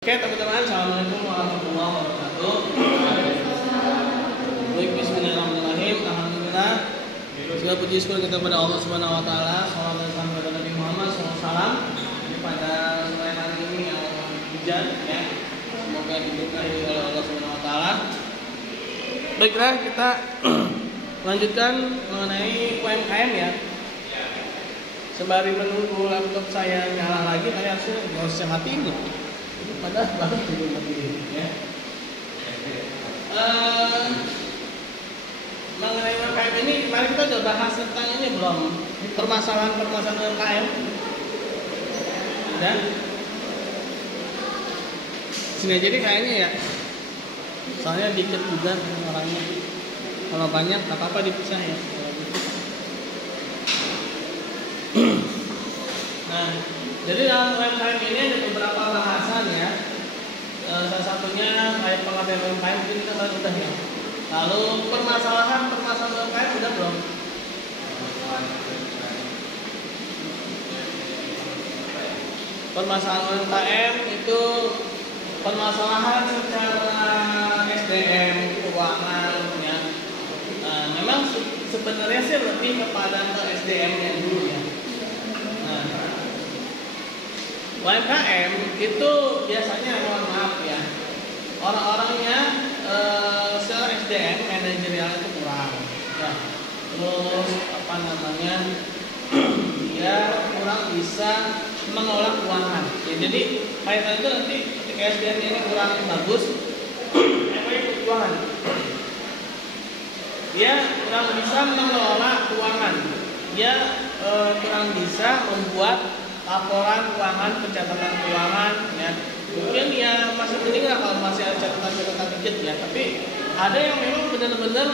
Oke teman-teman, assalamualaikum warahmatullahi wabarakatuh. Baik, bismillahirrahmanirrahim. Alhamdulillah. Segala puji syukur kita kepada Allah Subhanahu Wa Taala. Salawat dan salam kepada Nabi Muhammad SAW. Pada sore hari ini hujan, ya. Semoga diberkahi oleh Allah Subhanahu Wa Taala. Baiklah, kita lanjutkan mengenai UMKM ya. Sembari menunggu laptop saya nyala lagi, saya harus matiin nih. Padahal baru turun lagi ya. Mengenai UMKM ini kemarin kita sudah bahas tentang ini belum? Permasalahan UMKM. Dan sini jadi kayaknya ya. Soalnya dikit juga orangnya. Kalau banyak tak apa dipisah ya. Nah, jadi dalam UMKM ini ada beberapa bahasan ya. Salah satunya kayak pengertian UMKM itu kita udah ya. Lalu permasalahan UMKM udah belum? Permasalahan UMKM itu permasalahan secara SDM, keuangan ya. Memang sebenarnya sih lebih kepada ke SDM-nya dulu ya. UMKM itu biasanya, mohon maaf ya, orang-orangnya secara SDM manajerial itu kurang ya. Terus dia kurang bisa mengelola keuangan ya. Jadi kaitan itu nanti ketika SDM ini kurang bagus, keuangan dia kurang bisa mengelola keuangan, dia kurang bisa membuat laporan keuangan, pencatatan keuangan ya. Mungkin ya masih penting lah kalau masih ada catatan dikit ya. Tapi ada yang memang benar-benar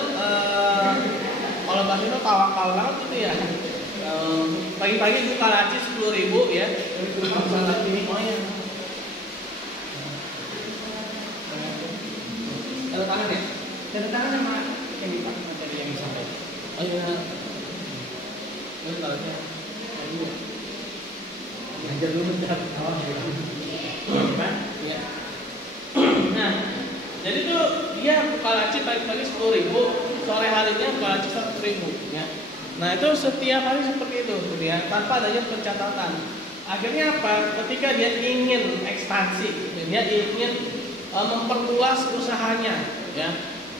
kalau bahasa itu tawakal banget gitu ya. Pagi-pagi buka laci 10.000 ya. Oh ya. Tanda tangan ya? Tanda tangan sama yang di tadi yang disampaikan. Oh iya. Bentar ya. Belajar dulu bentar. Ya. Nah, jadi tuh dia buka laci pagi-pagi 10.000, sore harinya buka laci 100.000 ya. Nah itu setiap hari seperti itu ya, tanpa adanya pencatatan. Akhirnya apa? Ketika dia ingin ekspansi, dia ingin memperluas usahanya ya,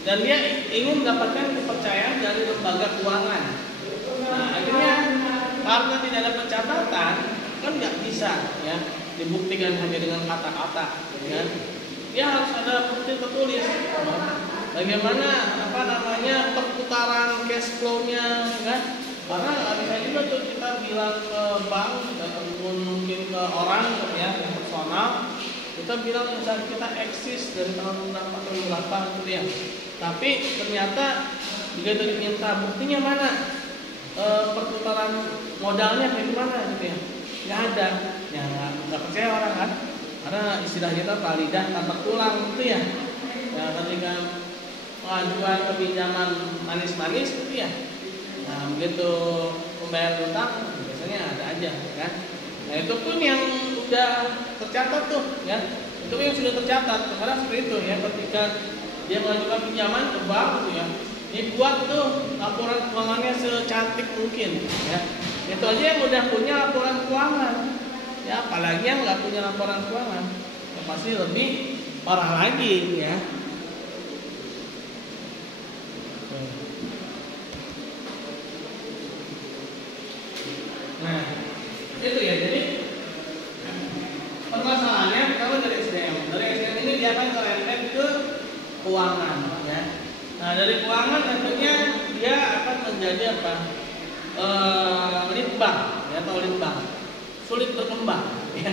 dan dia ingin mendapatkan kepercayaan dari lembaga keuangan. Nah akhirnya karena tidak ada pencatatan kan nggak bisa ya dibuktikan hanya dengan kata-kata ya. Dia harus ada bukti tertulis bagaimana perputaran cash flow-nya kan. Karena bisa juga tuh kita bilang ke bank ataupun mungkin ke orang ya yang personal, kita bilang usaha kita eksis dari tahun berapa gitu ya. Tapi ternyata begitu diminta buktinya mana, perputaran modalnya kayak gimana gitu ya, nggak ada, ya nggak percaya orang kan, karena istilah kita lidah tanpa tulang gitu ya. Ya ketika pengajuan pinjaman manis-manis gitu ya, nah begitu pembayar utang biasanya ada aja kan. Nah itu pun yang udah tercatat tuh ya, itu yang sudah tercatat. Sekarang seperti itu ya, ketika dia mengajukan pinjaman ke bank gitu ya, dibuat tuh laporan keuangannya secantik mungkin ya. Itu aja yang udah punya laporan keuangan ya, apalagi yang nggak punya laporan keuangan ya, pasti lebih parah lagi ya. Nah itu ya, jadi permasalahannya kalau dari SDM ini dia akan terempet ke keuangan ya. Nah dari keuangan tentunya dia akan menjadi apa? Litbang ya, atau litbang sulit berkembang ya.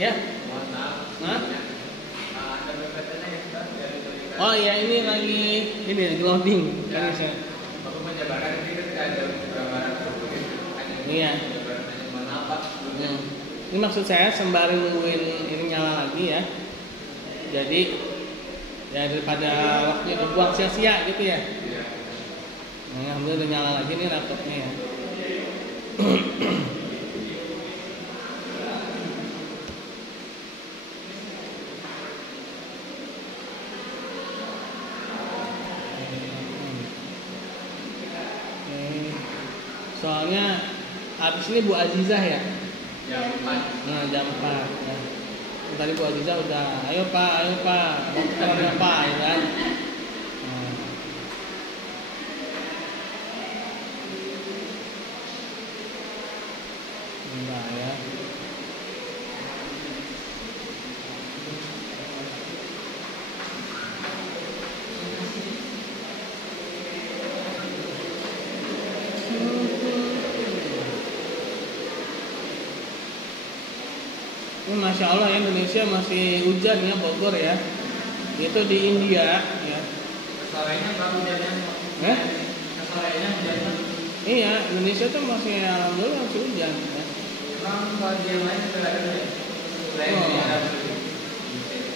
Ya. Nah. Oh iya, ini lagi loading. Ya. Iya. Ini maksud saya sembari nungguin ini nyala lagi ya. Jadi ya daripada waktunya dibuang sia-sia gitu ya. Nah, alhamdulillah udah nyala lagi nih laptopnya ya. Soalnya habis ini Bu Azizah ya. Jam 4. Nah jam 4 ya. Tadi Bu Azizah udah, ayo Pak, mau keterangan Pak, ya kan? Nah. Enggak ya. Masya Allah ya, Indonesia masih hujan ya, Bogor ya. Itu di India ya. Sorenya baru hujannya. Sorenya hujannya. Iya, Indonesia tuh masih alhamdulillah masih hujan ya. Emang bagian lain sudah ada ya?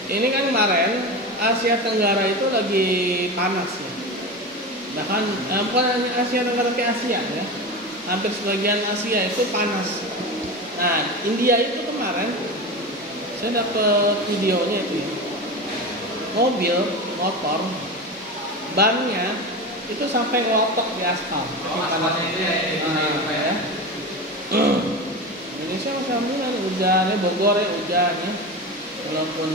Ini kan kemarin Asia Tenggara itu lagi panas ya. Bahkan bukan hanya Asia Tenggara, ke Asia ya. Hampir sebagian Asia itu panas. Nah, India itu kemarin saya dapat videonya itu ya. Motor, bannya itu sampai ngelotok di aspal. Aspalnya itu ya. Indonesia masih alhamdulillah hujan ya, Bogor ya hujan ya. Walaupun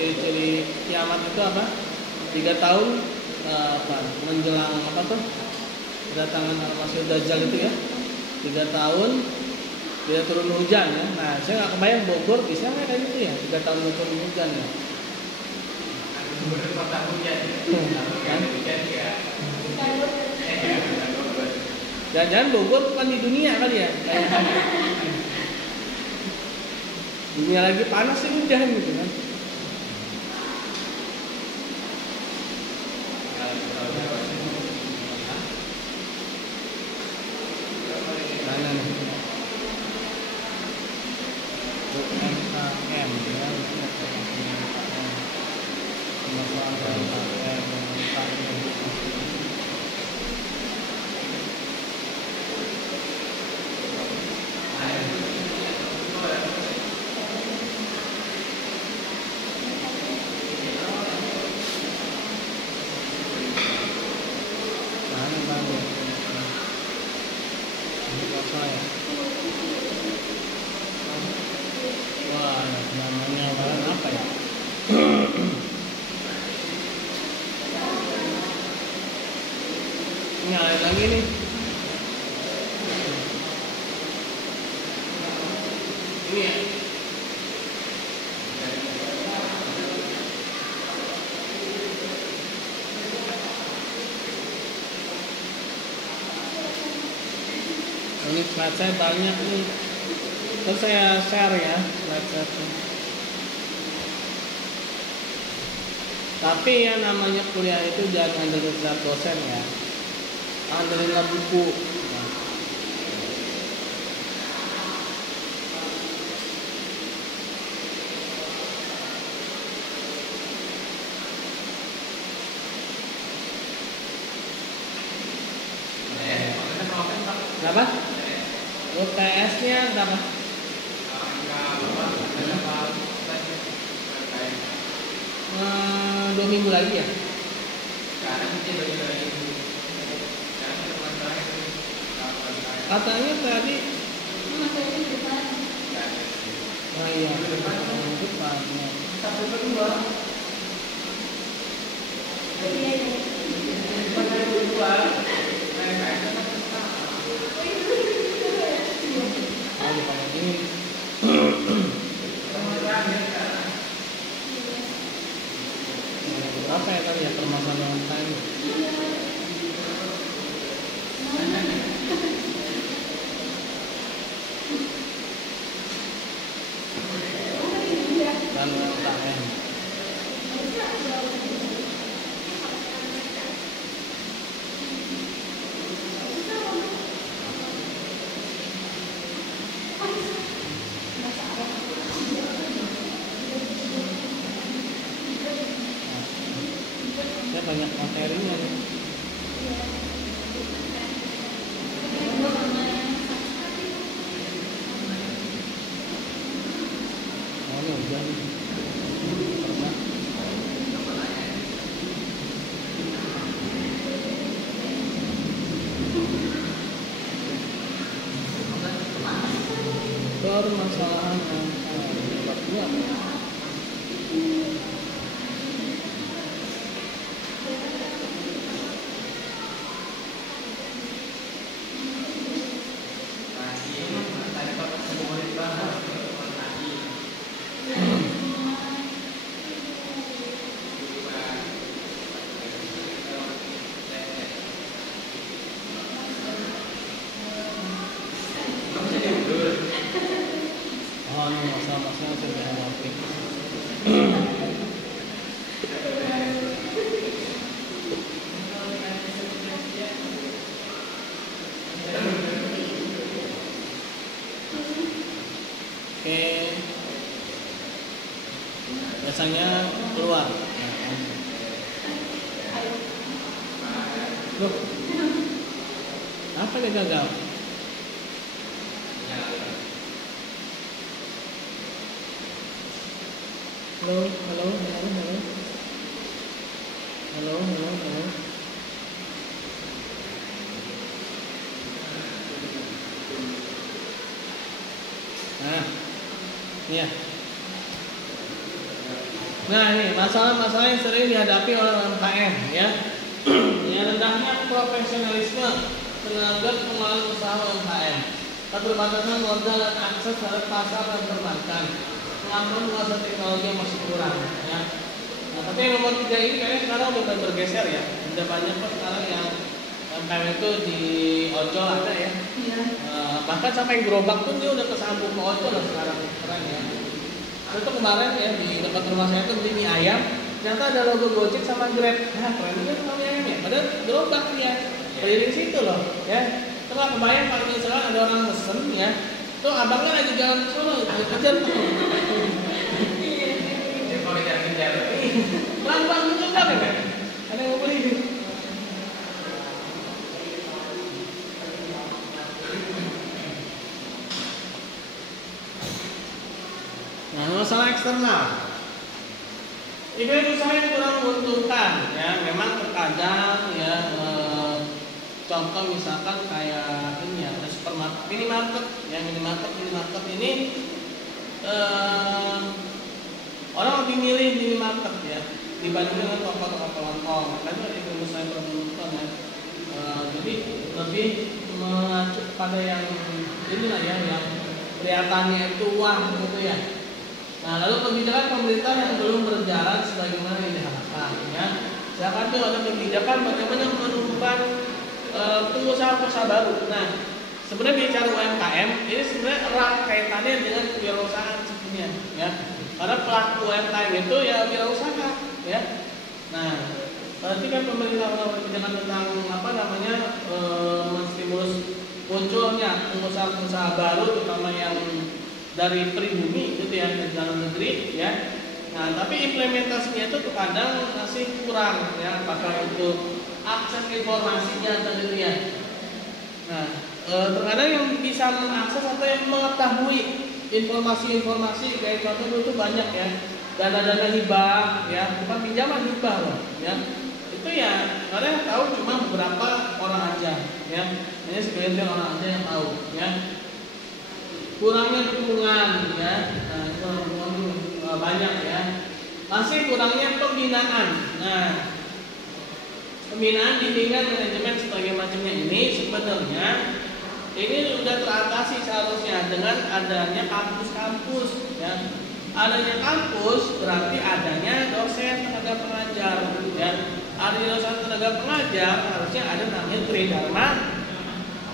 ciri-ciri kiamat itu apa? 3 tahun menjelang kedatangan Al-Masih Dajjal itu ya. 3 tahun tidak turun hujan ya. Nah, saya nggak kebayang Bogor bisa nggak kayak gitu ya, 3 tahun tidak turun hujan ya. Kota hujan. Kan? Hujan ya. Jangan-jangan Bogor bukan di dunia kali ya? Dunia lagi panas sih hujan gitu kan. Mana nih? UMKM ya. Wah, namanya apa ya? Nyalain lagi nih. Ini ya. Ini slide saya banyak nih. Terus saya share ya slide-nya. Tapi yang namanya kuliah itu jangan ngandelin zat dosen ya. Andelin buku. Berapa? UTS-nya berapa? 2 minggu lagi ya? Katanya tadi. Oh iya, depan. Satu kedua. Apa ya tadi ya permasalahan time? Dan UTM. Saya banyak materinya nih. Oh ini hujan. Pernah. biasanya keluar. Loh, apa dia gagal? Halo, halo, halo, halo, halo, halo, halo. Nah, iya. Nah, ini masalah-masalah yang sering dihadapi oleh UMKM, ya. Yang rendahnya profesionalisme tenaga pengelola usaha UMKM, keterbatasan modal dan akses terhadap pasar dan perbankan, kemampuan menguasai teknologi yang masih kurang, ya. Nah, tapi yang nomor 3 ini kayaknya sekarang udah bergeser, ya. Udah banyak kok sekarang yang UMKM itu di ojol ada, ya. Bahkan sampai gerobak pun dia udah kesambung ke ojol lah sekarang, keren, ya. Itu kemarin ya di dekat rumah saya itu beli mie ayam, ternyata ada logo Gojek sama Grab. Nah, keren juga tuh mie ayam ya. Padahal gerobak dia beli di situ loh, ya. Setelah kebayang kalau misalkan ada orang mesen ya, tuh abangnya lagi jalan ke sono, kejar tuh. Kalau kejar-kejar. Pelan-pelan juga kan? Ada yang mau beli. Nah, masalah eksternal. Iklim usaha yang kurang menguntungkan, ya. Memang terkadang ya, contoh misalkan kayak ini ya, supermarket, minimarket, ya minimarket ini orang lebih milih minimarket ya dibanding dengan toko-toko kelontong. Makanya iklim usaha yang kurang menguntungkan ya. Jadi lebih mengacu pada yang inilah ya, yang kelihatannya itu uang gitu ya. Nah, lalu kebijakan pemerintah yang belum berjalan sebagaimana yang diharapkan, ya. Sedangkan itu ada kebijakan bagaimana menumbuhkan pengusaha-pengusaha baru. Nah, sebenarnya bicara UMKM ini sebenarnya erat kaitannya dengan wirausaha sebetulnya, ya. Karena pelaku UMKM itu ya wirausaha, ya. Nah, berarti kan pemerintah melakukan kebijakan tentang menstimulus munculnya pengusaha-pengusaha baru, terutama yang dari pribumi gitu ya, dari dalam negeri ya. Nah, tapi implementasinya itu terkadang masih kurang ya, apakah itu akses informasinya tadi ya. Nah, terkadang yang bisa mengakses atau yang mengetahui informasi-informasi kayak contoh itu banyak ya, dana-dana hibah ya, bukan pinjaman hibah loh ya. Itu ya kadang tahu cuma beberapa orang aja ya, hanya segelintir orang aja yang tahu ya. Kurangnya dukungan ya, banyak ya. Masih kurangnya pembinaan. Nah, pembinaan bimbingan manajemen sebagai macamnya ini sebenarnya ini sudah teratasi seharusnya dengan adanya kampus-kampus ya. Adanya kampus berarti adanya dosen tenaga pengajar ya. Ada dosen tenaga pengajar harusnya ada namanya tridharma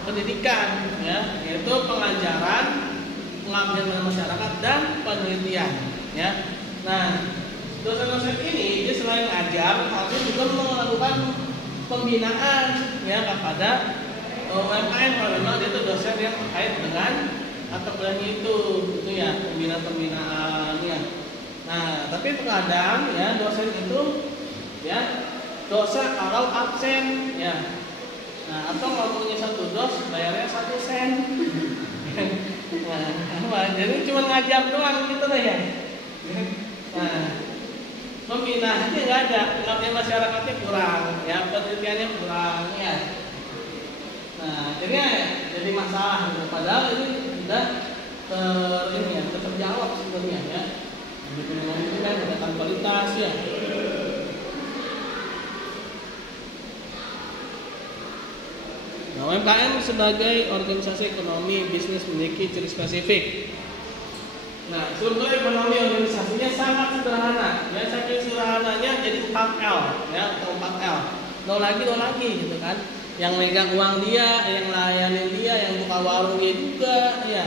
pendidikan ya, yaitu pengajaran, pengabdian pada masyarakat dan penelitian ya. Nah, dosen-dosen ini dia selain ngajar harusnya juga melakukan pembinaan ya kepada UMKM kalau memang dia itu dosen yang terkait dengan mata kuliahnya itu ya, pembinaan-pembinaannya. Nah, tapi terkadang ya dosen itu ya dosa kalau absen ya. Nah, atau kalau punya 1 dos bayarnya 1 sen. Nah, jadi cuma ngajar doang gitu lah ya. Nah, pembinaannya nggak ada, pengabdian masyarakatnya kurang, ya penelitiannya kurang ya. Nah, jadi masalah. Padahal ini sudah terjawab sebenarnya ya. Itu kan pendekatan kualitas ya. Nah, UMKM sebagai organisasi ekonomi bisnis memiliki ciri spesifik. Nah, struktur ekonomi organisasinya sangat sederhana. Ya, saking sederhananya jadi 4L, ya, atau 4L. No lagi gitu kan. Yang megang uang dia, yang layanin dia, yang buka warung dia juga, ya.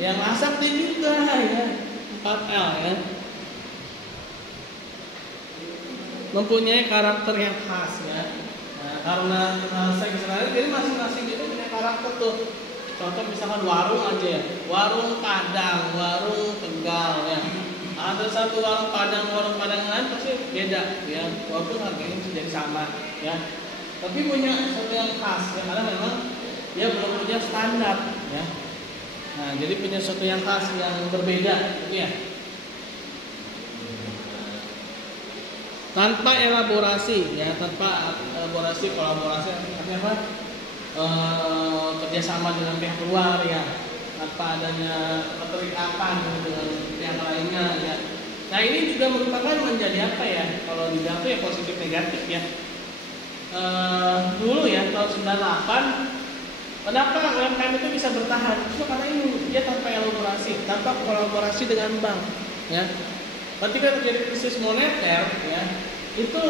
Yang masak dia juga, ya. 4L, ya. Mempunyai karakter yang khas, ya. Nah, karena saya kesalahan, jadi masing-masing itu punya karakter tuh. Contoh misalkan warung aja ya, warung Padang, warung Tegal ya. Ada satu warung Padang lain pasti beda ya, walaupun harganya bisa jadi sama ya, tapi punya sesuatu yang khas ya, karena memang dia belum punya standar ya. Nah, jadi punya sesuatu yang khas yang berbeda gitu ya. Tanpa elaborasi ya, tanpa elaborasi, kolaborasi artinya apa? Kerjasama dengan pihak luar ya, tanpa adanya keterikatan dengan pihak lainnya ya. Nah, ini juga merupakan menjadi apa ya, kalau dibilang itu ya positif negatif ya. Dulu ya tahun 98, kenapa UMKM itu bisa bertahan? Itu karena ini dia tanpa elaborasi, tanpa kolaborasi dengan bank ya. Ketika terjadi krisis moneter ya, itu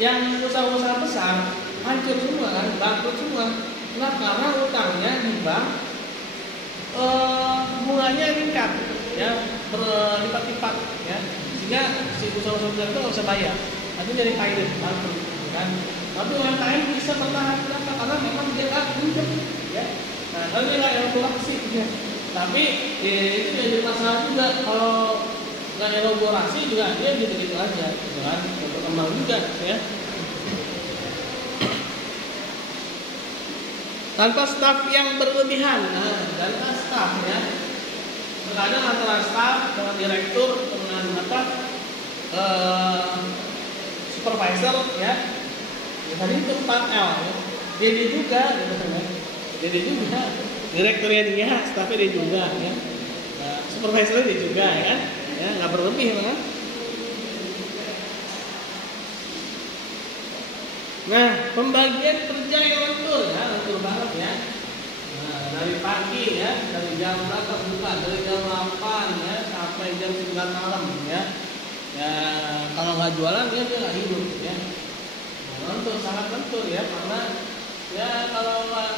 yang usaha-usaha besar hancur semua kan, bangkrut semua. Nah, karena utangnya di bank bunganya meningkat ya, berlipat-lipat ya, sehingga si usaha-usaha besar itu nggak bisa bayar, nanti jadi kairin bangkrut kan. Tapi UMKM bisa bertahan, kenapa? Karena memang dia nggak hidup ya. Nah, kalau dia nggak elaborasi ya, tapi itu jadi masalah juga kalau nggak elaborasi juga dia gitu-gitu aja, gitu kan, berkembang juga ya. Tanpa staf yang berlebihan, tanpa staf ya. Terkadang antara staf dengan direktur dengan apa supervisor ya. Tadi itu 4L ya. Dia juga, gitu kan ya. Dia juga, direkturnya dia, stafnya dia juga ya. Supervisornya dia juga ya. Ya, nggak berlebih kan? Nah, pembagian kerja yang lentur ya, lentur banget ya. Nah, dari pagi ya, dari jam berapa buka? Dari jam 8 ya sampai jam 9 malam ya. Ya, kalau nggak jualan dia nggak hidup ya. Nah, lentur, sangat lentur ya, karena ya kalau nggak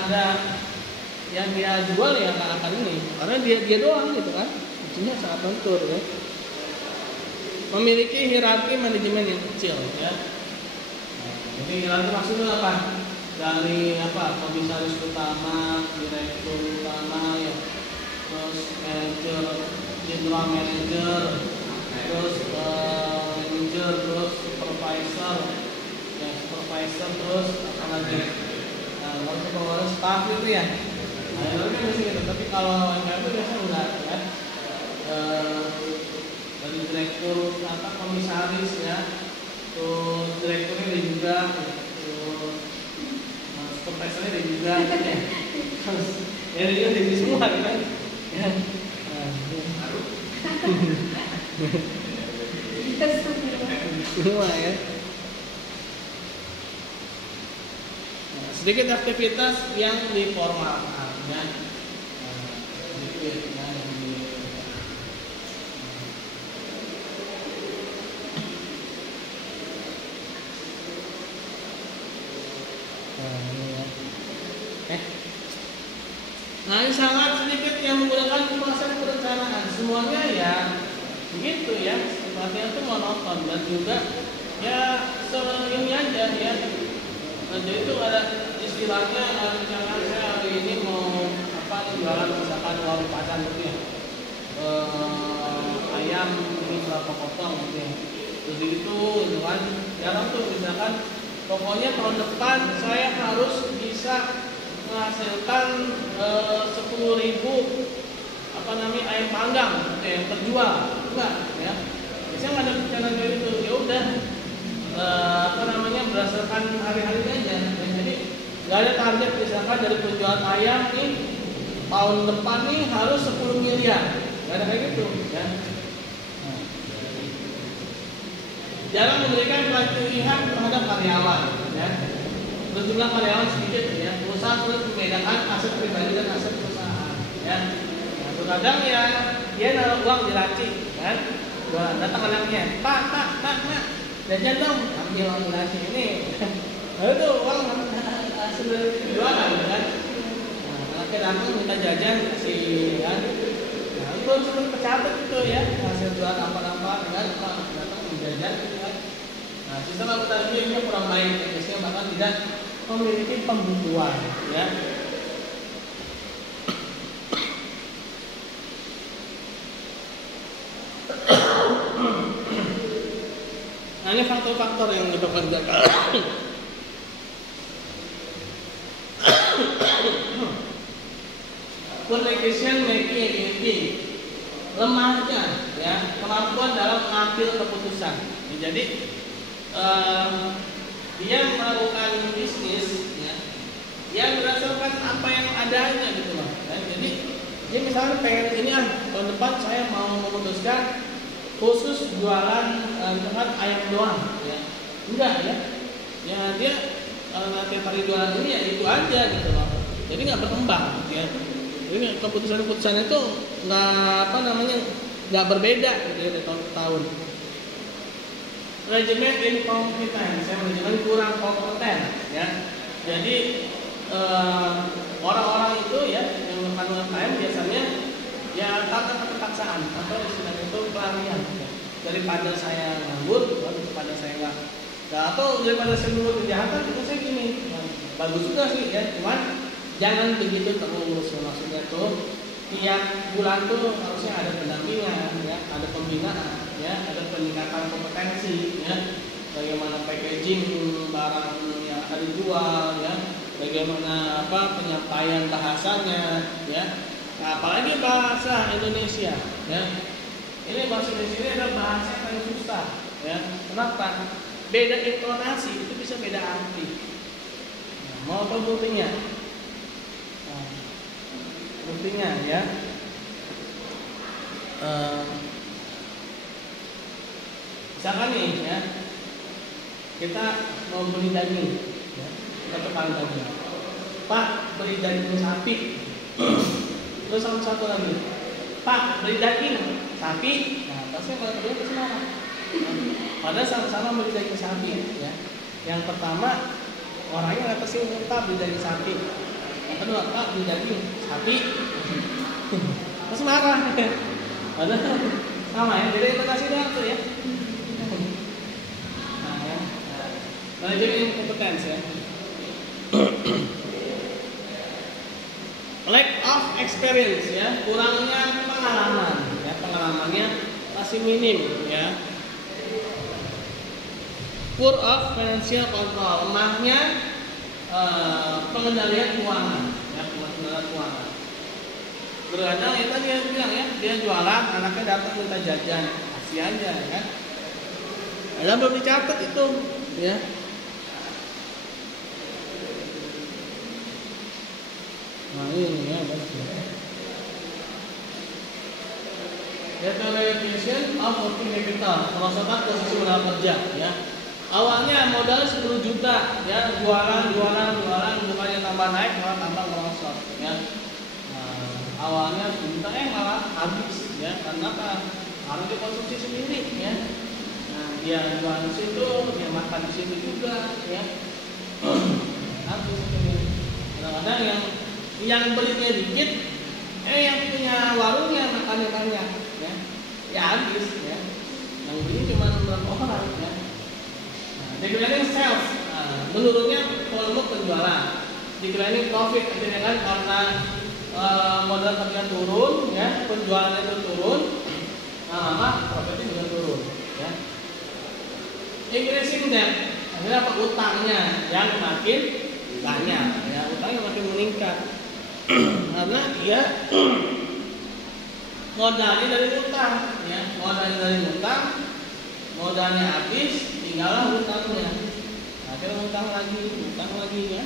ada yang dia jual ya nggak akan ini, karena dia doang gitu kan. Ini sangat lentur ya. Memiliki hierarki manajemen yang kecil ya. Jadi hierarki maksudnya apa? Dari apa? Komisaris utama, direktur utama ya, terus manajer, general manager, terus manager, terus supervisor, ya supervisor, terus apa lagi? Nah, kalau supervisor staff itu ya. Nah, itu kan biasanya gitu. Tapi kalau yang itu biasanya enggak ya. Dari direktur apa komisaris ya, terus direkturnya dia juga, terus supervisornya dia juga, ya. Terus ya dia jadi semua kan, ya. Semua ya. Nah, sedikit aktivitas yang diformalkan ya. Sedikit ya. Nah, ini sangat sedikit yang menggunakan proses perencanaan. Semuanya ya begitu ya, sifatnya itu monoton dan juga ya ini aja ya. Nah, jadi itu ada istilahnya, misalkan saya hari ini mau apa jualan misalkan warung Padang gitu ya, ayam ini berapa potong gitu ya, terus itu kan jarang tuh misalkan pokoknya tahun depan saya harus bisa menghasilkan 10.000 apa namanya ayam panggang yang terjual, enggak ya. Biasanya nggak ada rencana kayak gitu. Ya udah apa namanya berdasarkan hari-harinya aja. Jadi nggak ada target misalkan dari penjualan ayam nih tahun depan nih harus 10 miliar, nggak ada kayak gitu ya. Nah, jarang memberikan pelatihan terhadap karyawan ya. Jumlah karyawan sedikit ya, perusahaan sudah membedakan aset pribadi dan aset perusahaan ya. Nah, terkadang ya dia naruh uang di laci kan, datang anaknya, pak, jajan dong, ambil uang di laci ini. Lalu tuh uang hasil jualan kan. Nah, anaknya datang minta jajan kasih kan. Nah, itu sudah tercatat itu ya, hasil jualan apa-apa kan, datang menjajan kan. Nah, sistem akuntansi ini kurang baik, biasanya bahkan tidak memiliki pembukuan ya. Nah, ini faktor-faktor yang menyebabkan gagal. Poor decision making ability, lemahnya ya kemampuan dalam mengambil keputusan. Jadi dia melakukan bisnis ya, dia berdasarkan apa yang adanya gitu loh. Ya, jadi dia misalnya pengen ini tahun depan saya mau memutuskan khusus jualan misalkan ayam doang ya, enggak ya, ya dia tiap hari jualan ini ya itu aja gitu loh. Jadi nggak berkembang ya. Jadi keputusan-keputusannya itu nggak berbeda gitu ya dari tahun ke tahun. Manajemen incompetence, manajemen kurang kompeten ya. Jadi orang-orang itu ya yang melakukan UMKM biasanya ya karena keterpaksaan atau istilahnya itu pelarian ya. Daripada saya nganggur, daripada saya nggak atau daripada saya membuat kejahatan itu saya gini bagus juga sih ya, cuman jangan begitu terus. Maksudnya tuh tiap bulan tuh harusnya ada pendampingan ya, ada pembinaan ya, ada peningkatan kompetensi ya, bagaimana packaging barang yang akan dijual ya, bagaimana penyampaian bahasanya ya, nah, apalagi bahasa Indonesia ya. Ini bahasa Indonesia ini adalah bahasa yang paling susah ya. Kenapa? Beda intonasi itu bisa beda arti. Nah, mau tahu buktinya? Buktinya ya, misalkan nih ya, kita mau beli daging ya, kita tukang daging, Pak beli daging sapi, terus satu lagi, Pak beli daging sapi, nah pasti kalau kedua pasti marah. Padahal sama-sama beli daging sapi ya, yang pertama orangnya nggak tersinggung, Pak beli daging sapi. Yang kedua, Pak beli daging sapi, terus marah. Padahal sama ya, jadi intonasi doang tuh ya. Nah ya, manajemen incompetence ya. Lack of experience ya, kurangnya pengalaman ya, pengalamannya masih minim ya. Poor of financial control, lemahnya pengendalian keuangan ya, pengendalian keuangan. Beradang ya tadi yang bilang ya, dia jualan, anaknya datang minta jajan, kasih aja ya kan. Ada belum dicatat itu ya. Nah ini ya, Deterioration of working capital, kerusakan posisi modal kerja ya. Awalnya modal 10 juta ya, jualan, bukannya tambah naik malah tambah merosot ya. Nah, awalnya 10 juta malah habis ya, karena apa? Harus dikonsumsi sendiri ya. Nah, dia jual di situ, dia makan di situ juga ya. Habis ini. Kadang-kadang yang belinya dikit, yang punya warungnya makannya banyak ya. Ya habis ya. Yang beli cuma beberapa orang ya. Declining sales, menurunnya volume penjualan. Declining profit, artinya kan karena modal kerja turun, ya penjualannya itu turun, lama profitnya juga turun. Ya. Increasing debt, akhirnya apa? Utangnya yang makin banyak, ya utangnya makin meningkat. Karena dia modalnya dari utang, ya modalnya dari utang, modalnya habis. Tinggallah hutangnya, akhirnya hutang lagi ya.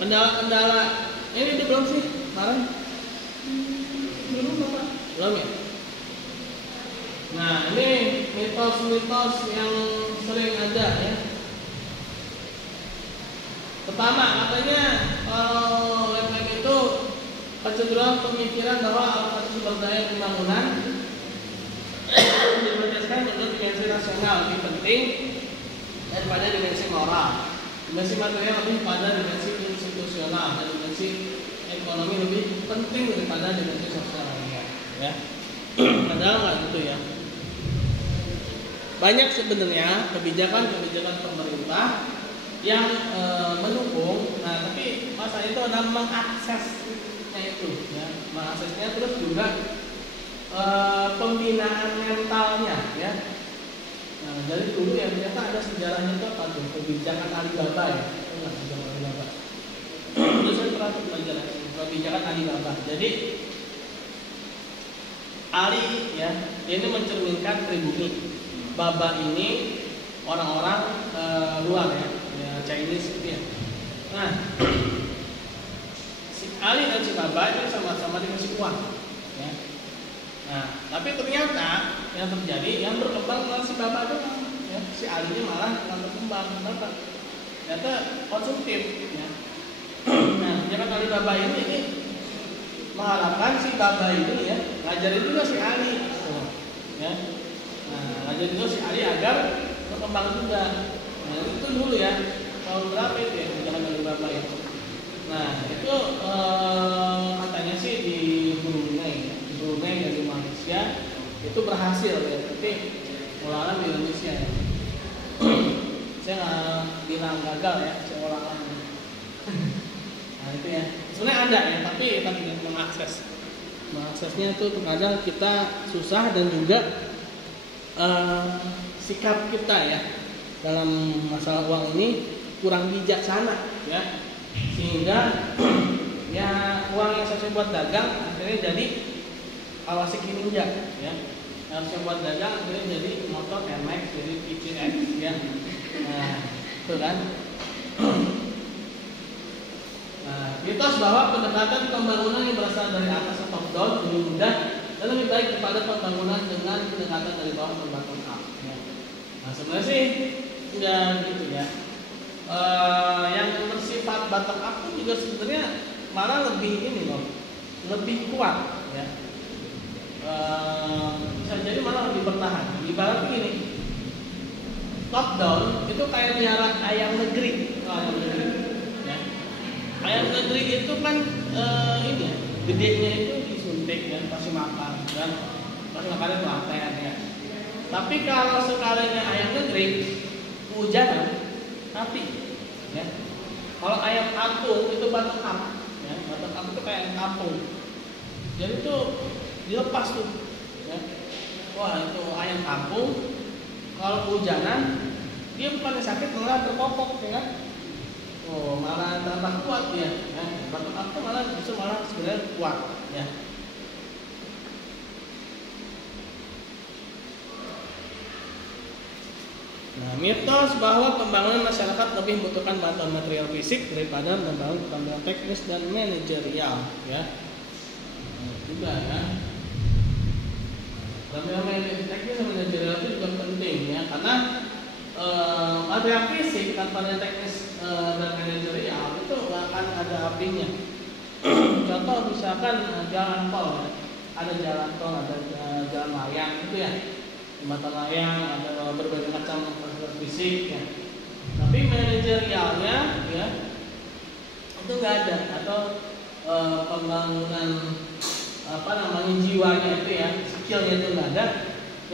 Kendala-kendala ini belum sih kemarin? Belum ya. Nah ini mitos-mitos yang sering ada ya. Pertama katanya kalau lem itu kecenderungan pemikiran bahwa alat sumber daya pembangunan diprioritaskan untuk dimensi nasional lebih penting daripada dimensi moral. Dimensi material lebih pada dimensi institusional dan dimensi ekonomi lebih penting daripada dimensi sosial lainnya. Ya, padahal nggak gitu ya. Banyak sebenarnya kebijakan pemerintah yang mendukung, nah tapi masalah itu adalah mengakses aksesnya itu, ya, mengaksesnya terus juga pembinaan mentalnya, ya. Nah, dari dulu ya ternyata ada sejarahnya itu apa tuh, kebijakan Alibaba ya, enggak kebijakan Alibaba. Terus saya pernah belajar kebijakan Alibaba. Jadi Ali ya, ini mencerminkan pribumi. Baba ini orang-orang luar ya, Chinese gitu ya. Nah, si Ali dan si Baba ini sama-sama dikasih uang, ya. Nah, tapi ternyata yang terjadi yang berkembang malah si Baba doang, ya. Si Ali ini malah nggak berkembang, kenapa? Ternyata konsumtif, ya. Nah, jangan Alibaba ini mengharapkan si Baba ini ya ngajarin juga si Ali, ya. Nah, ngajarin juga si Ali agar berkembang juga. Nah, itu dulu ya, tahun berapa itu ya jangan Alibaba ya. Nah, itu katanya sih di Brunei dan di Malaysia itu berhasil ya, tapi ulangan di Indonesia ya. Saya nggak bilang gagal ya, saya ulangan. Nah itu ya, sebenarnya ada ya, tapi kita tidak mengaksesnya itu terkadang kita susah dan juga sikap kita ya dalam masalah uang ini kurang bijaksana ya, sehingga ya uang yang saya buat dagang akhirnya jadi Kawasaki Ninja ya, harusnya buat dagang akhirnya jadi motor NMAX, jadi PCX ya. Nah itu kan. Nah, mitos bahwa pendekatan pembangunan yang berasal dari atas atau top down lebih mudah dan lebih baik daripada pembangunan dengan pendekatan dari bawah ke bottom up. Ya. Nah sebenarnya sih tidak gitu ya. Yang bersifat bottom up pun juga sebenarnya malah lebih ini loh, lebih kuat ya. Bisa jadi malah lebih bertahan. Ibarat begini, top down itu kayak miara ayam negeri, ya. Ayam negeri itu kan ini ya, gedenya itu disuntik ya, pasti makan kan, pasti makannya telaten ya. Tapi kalau sekalinya ayam negeri hujan mati ya. Kalau ayam kampung itu bottom up ya, bottom up itu kayak ayam kampung. Jadi itu dilepas tuh ya. Wah itu ayam kampung kalau kehujanan dia bukan sakit malah berkokok ya kan. Oh malah tambah kuat ya, bottom up tuh malah justru malah sebenarnya kuat ya. Nah, mitos bahwa pembangunan masyarakat lebih membutuhkan bantuan material fisik daripada membangun pembangunan teknis dan manajerial ya. Juga ya. Pembangunan teknis dan manajerial itu juga penting ya, karena material fisik tanpa teknis dan manajerial itu nggak akan ada apinya. Contoh misalkan jalan tol ya. Ada jalan tol, ada jalan layang itu ya, jembatan layang, ada berbagai macam fasilitas fisik ya. Tapi manajerialnya ya itu nggak ada, atau pembangunan apa namanya jiwanya itu ya, skillnya itu nggak ada.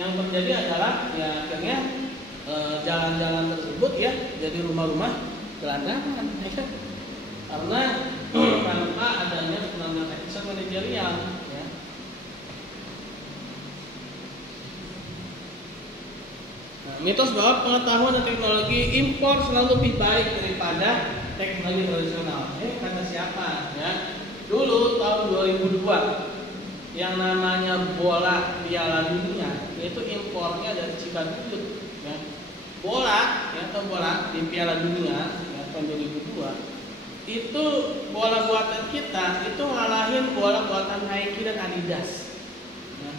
Yang terjadi adalah ya akhirnya jalan-jalan tersebut ya jadi rumah-rumah gelandangan ya kan? Karena tanpa adanya pembangunan teknis dan manajerial ya. Nah, mitos bahwa pengetahuan dan teknologi impor selalu lebih baik daripada teknologi tradisional. Kata siapa ya? Dulu tahun 2002 yang namanya bola Piala Dunia itu impornya dari Cibaduyut ya. Bola ya, atau bola di Piala Dunia ya, tahun 2002 itu bola buatan kita itu ngalahin bola buatan Nike dan Adidas ya.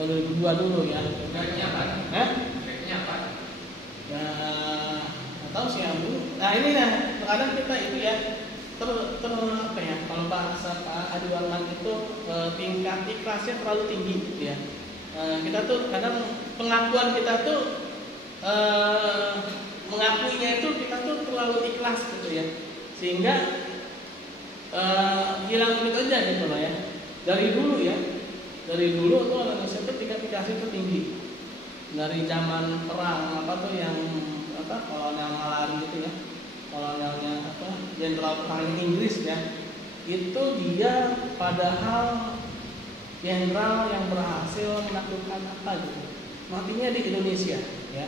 Tahun 2002 dulu ya. Efeknya apa? Efeknya apa? Ya, nggak tahu sih ya Bu. Nah ini ya, terkadang kita itu ya apa ya, kalau bahasa Pak Adi Warman itu tingkat ikhlasnya terlalu tinggi gitu ya. Kita tuh kadang pengakuan kita tuh mengakuinya itu kita tuh terlalu ikhlas gitu ya, sehingga hilang gitu aja gitu loh ya. Dari dulu tuh orang Indonesia tuh tingkat ikhlasnya tuh tinggi. Dari zaman perang apa tuh yang kolonel Malari gitu ya, kolonelnya jenderal perang Inggris ya, itu dia padahal jenderal yang berhasil menaklukkan apa gitu, matinya di Indonesia, ya.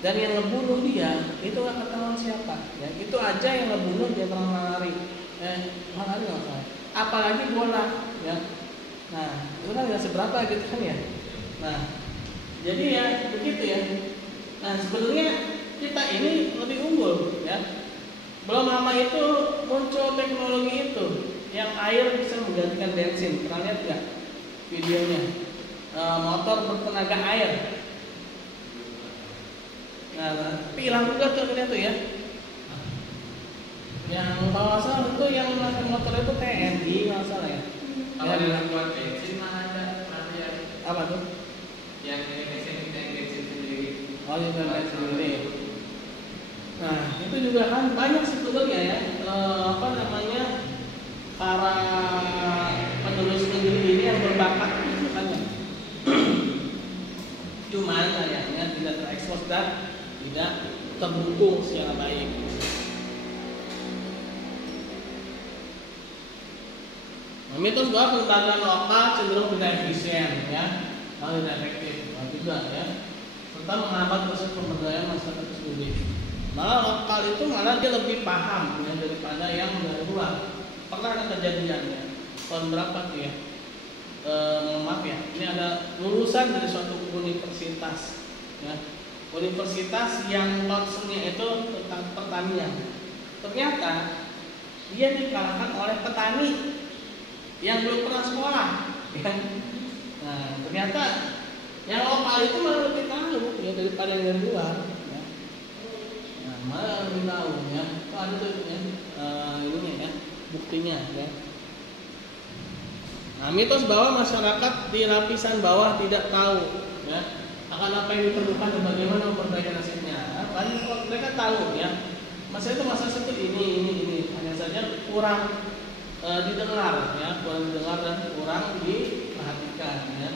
Dan yang ngebunuh dia itu nggak ketahuan siapa, ya. Itu aja yang ngebunuh jenderal Malari nggak salah. Apalagi bola, ya. Nah, itu kan nggak seberapa gitu kan ya. Nah, jadi ya begitu ya. Nah, sebenarnya kita ini lebih unggul, ya. Belum lama itu muncul teknologi itu yang air bisa menggantikan bensin. Pernah lihat nggak videonya? Motor bertenaga air. Nah, tapi hilang juga tuh ternyata tuh ya. Yang kalau nggak salah itu yang pakai motor itu TNI nggak salah ya. Kalau dalam buat bensin mah ada ya. Apa tuh? Yang bensin sendiri. Oh, yang bensin sendiri. Nah, itu juga kan banyak sebetulnya ya, para penulis negeri ini yang berbakat gitu kan ya. Cuman sayangnya tidak terekspos dan tidak terdukung secara baik. Nah, mitos bahwa pembangunan lokal cenderung tidak efisien, ya, atau tidak efektif, juga ya, serta menghambat proses pemberdayaan masyarakat itu sendiri. Malah lokal itu malah dia lebih paham ya, daripada yang dari luar. Pernah ada kejadiannya tahun berapa tuh ya? Maaf ya, ini ada lulusan dari suatu universitas, ya, universitas yang concernnya itu tentang pertanian. Ternyata dia dikalahkan oleh petani yang belum pernah sekolah, ya. Nah, ternyata yang lokal itu malah lebih tahu ya daripada yang dari luar. Malah lebih tahu ya, itu ada tuh ya, ininya ya, buktinya ya. Nah, mitos bahwa masyarakat di lapisan bawah tidak tahu ya akan apa yang diperlukan dan bagaimana memperbaiki nasibnya. Banyak mereka tahu ya, masalah itu ini, hanya saja kurang didengar ya, kurang didengar dan kurang diperhatikan ya.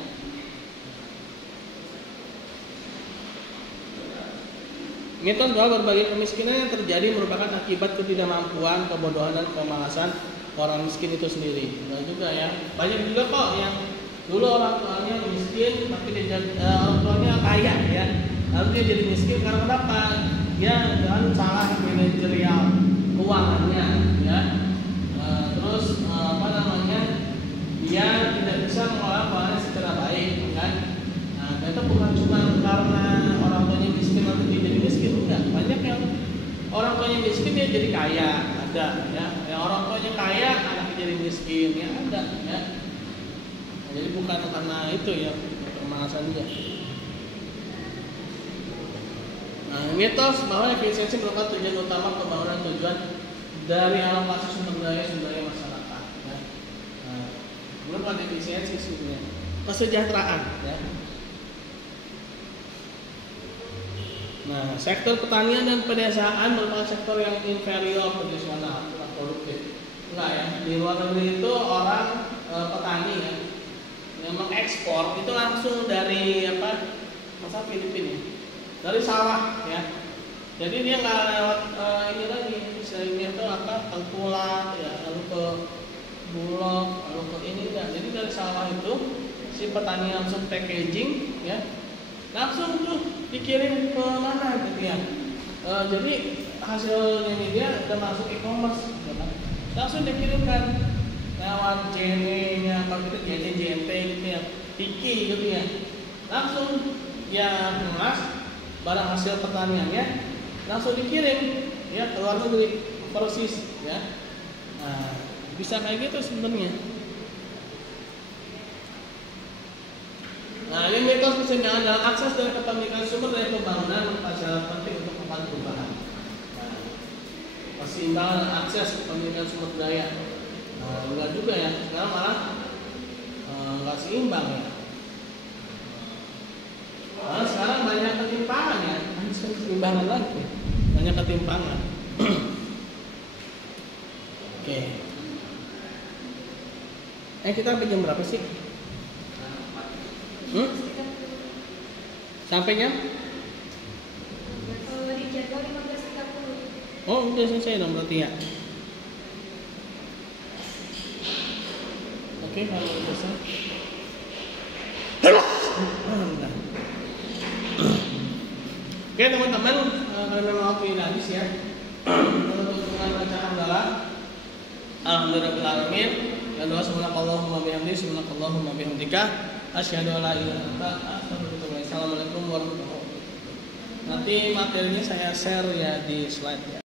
Mitos bahwa berbagai kemiskinan yang terjadi merupakan akibat ketidakmampuan, kebodohan, dan kemalasan orang miskin itu sendiri. Nah juga ya, banyak juga kok yang dulu orang tuanya miskin tapi orang tuanya kaya ya, lalu dia jadi miskin karena kenapa? Dia dengan salah manajerial keuangannya ya. Terus dia tidak bisa mengelola keuangannya secara baik kan. Nah, itu bukan cuma karena orang tuanya miskin atau dia jadi miskin, enggak. Banyak yang orang tuanya miskin dia jadi kaya, ada ya. Yang orang tuanya kaya anaknya jadi miskin, ya ada ya. Nah, jadi bukan karena itu ya, pemanasan dia. Nah, mitos bahwa efisiensi merupakan tujuan utama pembangunan tujuan dari alokasi sumber daya masyarakat. Ya. Nah, bukan efisiensi sebenarnya, kesejahteraan. Ya. Nah, sektor pertanian dan pedesaan merupakan sektor yang inferior tradisional, tidak produktif. Enggak ya, di luar negeri itu orang petani ya, yang mengekspor itu langsung dari masa Filipina, dari sawah ya. Jadi dia nggak lewat ini lagi, misalnya itu tengkulak ya, lalu ke Bulog, lalu ke ini enggak. Jadi dari sawah itu si petani langsung packaging ya. Langsung tuh dikirim ke mana gitu ya. Jadi hasilnya ini dia udah masuk e-commerce gitu kan. Langsung dikirimkan lewat JNE-nya, kalau gitu JNT gitu ya, Tiki gitu ya. Langsung ya kemas barang hasil pertaniannya langsung dikirim ya ke luar negeri persis ya. Nah, bisa kayak gitu sebenarnya. Nah, ini mitos kesenjangan dalam akses dan kepemilikan sumber daya pembangunan merupakan syarat penting untuk membangun perubahan. Nah, keseimbangan akses kepemilikan sumber daya. Nah, enggak juga ya, sekarang malah enggak seimbang ya. Nah, sekarang banyak ketimpangan ya, keseimbangan lagi, banyak ketimpangan. Oke. Kita sampai jam berapa sih? Sampainya? Kalau di jadwal 15.30. Oh, udah selesai dong berarti ya. Oke, kalau selesai. Oke teman-teman, karena memang waktu ini habis ya. Untuk bacaan adalah Alhamdulillahirobbilalamin. Dan doa subhanakallahumma bihamdika, subhanakallahumma bihamdika, asyhadu an la ilaha illa anta, astaghfiruka wa atubu ilaik. Assalamualaikum warahmatullahi wabarakatuh. Nanti materinya saya share ya di slide ya.